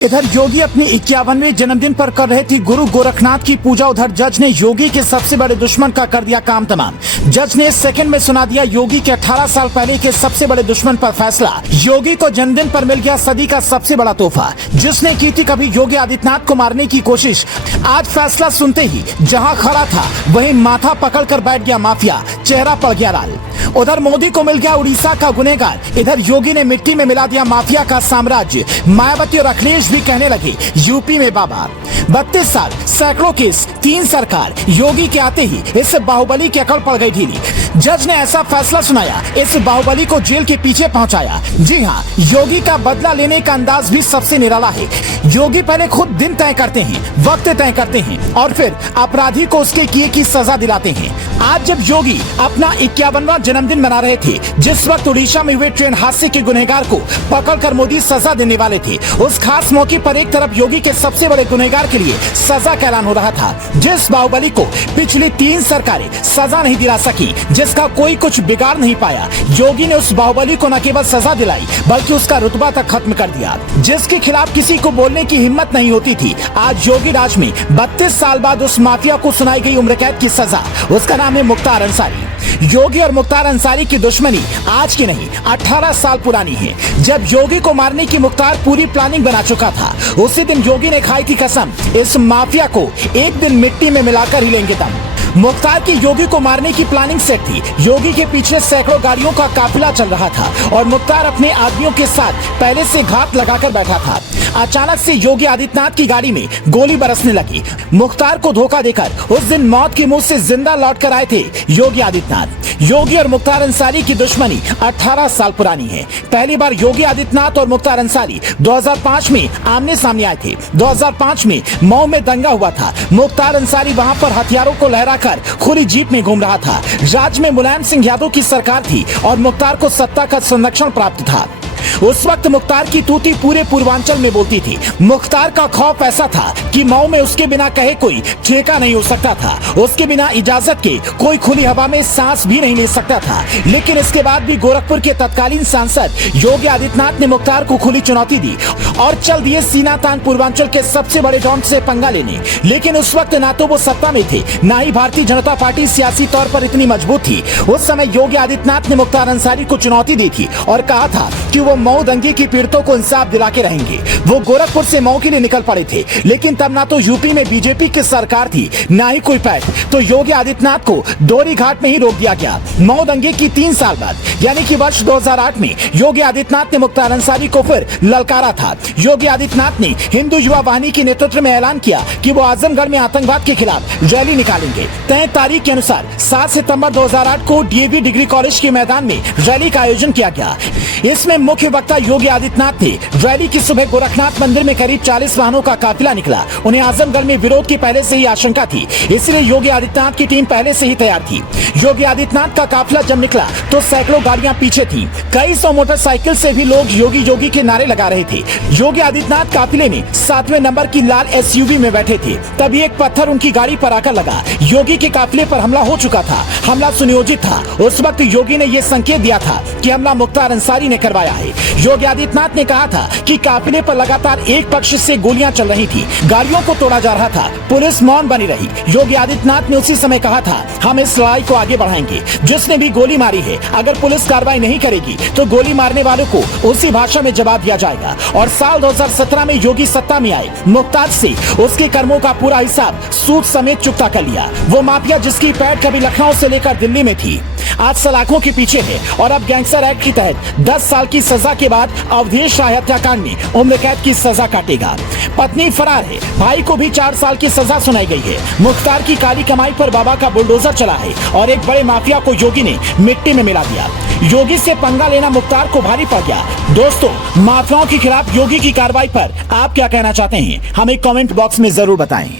इधर योगी अपनी 51वें जन्मदिन पर कर रहे थे गुरु गोरखनाथ की पूजा। उधर जज ने योगी के सबसे बड़े दुश्मन का कर दिया काम तमाम। जज ने सेकंड में सुना दिया योगी के 18 साल पहले के सबसे बड़े दुश्मन पर फैसला। योगी को जन्मदिन पर मिल गया सदी का सबसे बड़ा तोहफा। जिसने की थी कभी योगी आदित्यनाथ को मारने की कोशिश, आज फैसला सुनते ही जहाँ खड़ा था वहीं माथा पकड़ कर बैठ गया माफिया, चेहरा पड़ गया लाल। उधर मोदी को मिल गया उड़ीसा का गुनहगार। इधर योगी ने मिट्टी में मिला दिया माफिया का साम्राज्य। मायावती और अखिलेश भी कहने लगे यूपी में बाबा। 32 साल, सैकड़ों केस, 3 सरकार, योगी के आते ही इस बाहुबली की अकड़ पड़ गई ढीली। जज ने ऐसा फैसला सुनाया, इस बाहुबली को जेल के पीछे पहुंचाया। जी हाँ, योगी का बदला लेने का अंदाज भी सबसे निराला है। योगी पहले खुद दिन तय करते हैं, वक्त तय करते हैं और फिर अपराधी को उसके किए की सजा दिलाते हैं। आज जब योगी अपना 51वां जन्मदिन मना रहे थे, जिस वक्त उड़ीसा में हुए ट्रेन हादसे के गुनहगार को पकड़कर मोदी सजा देने वाले थे, उस खास मौके पर एक तरफ योगी के सबसे बड़े गुनहगार के लिए सजा का ऐलान हो रहा था। जिस बाहुबली को पिछली 3 सरकारें सजा नहीं दिला सकी, जिसका कोई कुछ बिगाड़ नहीं पाया, योगी ने उस बाहुबली को न केवल सजा दिलाई बल्कि उसका रुतबा तक खत्म कर दिया। जिसके खिलाफ किसी को बोलने की हिम्मत नहीं होती थी, आज योगी राज में 32 साल बाद उस माफिया को सुनाई गई उम्र कैद की सजा। उसका नाम है मुख्तार अंसारी। योगी और मुख्तार अंसारी की दुश्मनी आज की नहीं, 18 साल पुरानी है। जब योगी को मारने की मुख्तार पूरी प्लानिंग बना चुका था, उसी दिन योगी ने खाई थी कसम, इस माफिया को एक दिन मिट्टी में मिलाकर ही लेंगे दम। मुख्तार की योगी को मारने की प्लानिंग सेट थी। योगी के पीछे सैकड़ों गाड़ियों का काफिला चल रहा था और मुख्तार अपने आदमियों के साथ पहले से घात लगाकर बैठा था। अचानक से योगी आदित्यनाथ की गाड़ी में गोली बरसने लगी। मुख्तार को धोखा देकर उस दिन मौत के मुंह से जिंदा लौट कर आए थे योगी आदित्यनाथ। योगी और मुख्तार अंसारी की दुश्मनी 18 साल पुरानी है। पहली बार योगी आदित्यनाथ और मुख्तार अंसारी 2005 में आमने सामने आए थे। 2005 में मऊ में दंगा हुआ था। मुख्तार अंसारी वहां पर हथियारों को लहराकर खुली जीप में घूम रहा था। राज्य में मुलायम सिंह यादव की सरकार थी और मुख्तार को सत्ता का संरक्षण प्राप्त था। उस वक्त मुख्तार की तूती पूरे पूर्वांचल में बोलती थी। मुख्तार का खौफ ऐसा था कि मऊ में उसके बिना कहे कोई ठेका नहीं हो सकता था। उसके बिना इजाजत के कोई खुली हवा में सांस भी नहीं ले सकता था। लेकिन इसके बाद भी गोरखपुर के तत्कालीन सांसद योगी आदित्यनाथ ने मुख्तार को खुली चुनौती दी और चल दिए सीना तान पूर्वांचल के सबसे बड़े डॉन से पंगा लेने। लेकिन उस वक्त ना तो वो सत्ता में थे, ना ही भारतीय जनता पार्टी सियासी तौर पर इतनी मजबूत थी। उस समय योगी आदित्यनाथ ने मुख्तार अंसारी को चुनौती दी थी और कहा था कि वो मऊ दंगे की पीड़ितों को इंसाफ दिला के रहेंगे। वो गोरखपुर से मऊ के लिए निकल पड़े थे, लेकिन तब ना तो यूपी में बीजेपी की सरकार थी, ना ही कोई पैठ, तो योगी आदित्यनाथ को डोरी घाट में ही रोक दिया गया। मऊ दंगे की 3 साल बाद यानी कि वर्ष 2008 में योगी आदित्यनाथ ने मुख्तार अंसारी को फिर ललकारा था। योगी आदित्यनाथ ने हिंदू युवा वाहिनी के नेतृत्व में ऐलान किया कि वो आजमगढ़ में आतंकवाद के खिलाफ रैली निकालेंगे। तय तारीख के अनुसार 7 सितंबर 2008 को डीएवी डिग्री कॉलेज के मैदान में रैली का आयोजन किया गया। इसमें मुख्य वक्ता योगी आदित्यनाथ थे। रैली की सुबह गोरखनाथ मंदिर में करीब 40 वाहनों का काफिला निकला। उन्हें आजमगढ़ में विरोध की पहले से ही आशंका थी, इसलिए योगी आदित्यनाथ की टीम पहले से ही तैयार थी। योगी आदित्यनाथ का काफिला जब निकला तो सैकड़ों गाड़ियां पीछे थीं। कई 100 मोटरसाइकिल से भी लोग योगी योगी के नारे लगा रहे थे। योगी आदित्यनाथ काफिले में 7वें नंबर की लाल एसयूवी में बैठे थे। तभी एक पत्थर उनकी गाड़ी पर आकर लगा। योगी के काफिले पर हमला हो चुका था। हमला सुनियोजित था। उस वक्त योगी ने यह संकेत दिया था कि हमला मुख्तार अंसारी ने करवाया है। योगी आदित्यनाथ ने कहा था कि काफिले पर लगातार एक पक्ष से गोलियां चल रही थी, गाड़ियों को तोड़ा जा रहा था, पुलिस मौन बनी रही। योगी आदित्यनाथ ने उसी समय कहा था हम इस लड़ाई को आगे बढ़ाएंगे। जिसने भी गोली मारी है, अगर पुलिस कार्रवाई नहीं करेगी तो गोली मारने वालों को उसी भाषा में जवाब दिया जाएगा। और साल 2017 में योगी सत्ता में आए। मुख्तार से उसके कर्मों का पूरा हिसाब सूद समेत चुकता कर लिया। वो माफिया जिसकी पैठ कभी लखनऊ से लेकर दिल्ली में थी, आज सलाखों के पीछे है और अब गैंगस्टर एक्ट के तहत 10 साल की सजा के बाद अवधेश राय हत्याकांड में उम्र कैद की सजा काटेगा। पत्नी फरार है, भाई को भी 4 साल की सजा सुनाई गई है। मुख्तार की काली कमाई पर बाबा का बुलडोजर चला है और एक बड़े माफिया को योगी ने मिट्टी में मिला दिया। योगी से पंगा लेना मुख्तार को भारी पड़ गया। दोस्तों, माफियाओं के खिलाफ योगी की कार्रवाई पर आप क्या कहना चाहते हैं, हमें कमेंट बॉक्स में जरूर बताएं।